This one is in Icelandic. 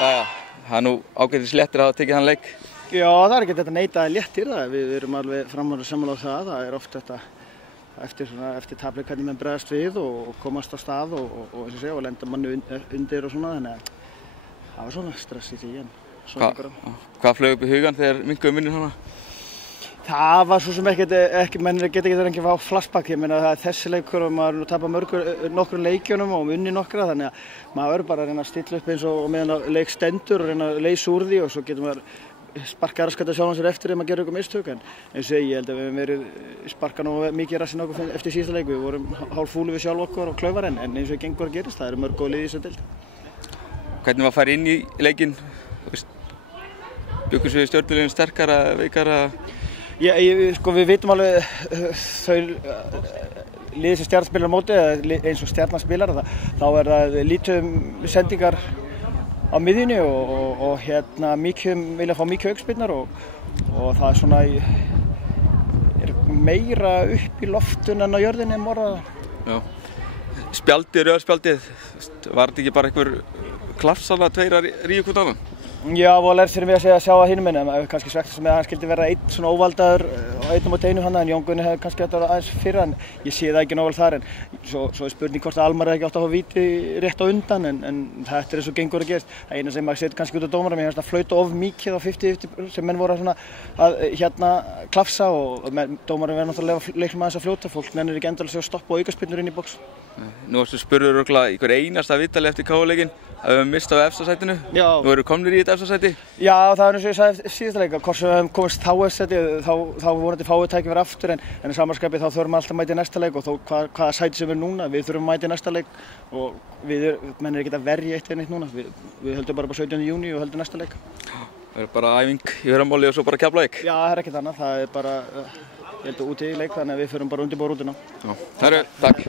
Jæja, það er nú ágætis léttir að hafa tekið hann leik. Já, það er ekki þetta neitað léttir það. Við erum alveg framar sammála á það. Það er oft þetta eftir tapleik hvernig menn bregðast við og komast á stað og lenda manni undir og svona, þannig að það var svona stress í því en Hvað flög upp í hugan þegar minnkuðu muninn hana? Það var svo sem menn geta ekki á flashback. Ég meina það er þessi leikur og maður tapar nokkrum leikjunum og unni nokkra, þannig að maður verður bara að reyna að stilla upp eins og meðan að leik stendur og reyna að leysa úr því og svo getur maður sparkað raskata sjálfan sér eftir ef maður gerir eitthvað mistök, en eins og ég held að við hefum verið sparkað nú mikið rassinn okkur eftir síðasta leik. Við vorum hálf fúlir við sjálf okkur og klaufar en eins og gengur að gerist, það eru mörg góð lið í þessu deild. Hvernig var að fara inn í leikinn? Bjuggust við Stjörnuliðinu sterkara, veikara? Sko við vitum alveg þau liðið sem Stjarnan spilar á móti eða eins og Stjarnan spilar þá er það lítið sendingar á miðjunni og vilja fá mikið aukaspyrnur og það er svona er meira upp í loftun en á jörðinni morða. Já. Rauðspjaldið, var þetta ekki bara einhver klafsala tveir að ríða hvort annan? Já, voðalega fyrir mig að sjá að hinum minni, kannski svegt sem að hann skildi verða einn svona óvaldaður á einum og einu hana, en Jón Gunni hefði kannski þetta aðeins fyrr, en ég sé það ekki nóg vel þar, en svo er spurning hvort að Almar hefði ekki átt að fá víti rétt á undan, en þetta er eins og gengur að gerast. Það eina sem maður setur kannski út á dómarum, ég finnst að flauta of mikið á 50-50 sem menn voru að klafsa og dómarum verður náttúrulega leiknum aðeins að fljóta, fólk nennir ekki endilega að stoppa og aukaspyrnur inn í box. Nú varstu spurður örugglega í hver einasta viðtali eftir KA-leikinn að við höfum mistað á efsta-sætinu. Nú erum við komnir í þetta efsta-sæti. Já, það er eins og ég sagði síðasta leik, hvort sem við höfum komist þá efsta-sæti þá vonandi fáum við tækifæri aftur en í samanskapi þá þurfum við alltaf að mæta í næsta leik og þó hvaða sæti sem við erum núna, við þurfum að mæta í næsta leik og menn er ekki að verja eitt eða neitt núna. Við höldum bara 17. júní og höldum næsta leik. Það er bara æfing í fyrramálið og svo bara Keflavík. Já, það er ekkert annað, það er bara ég held að úti í leik þannig að við förum bara undirbúa rútuna. Já, takk.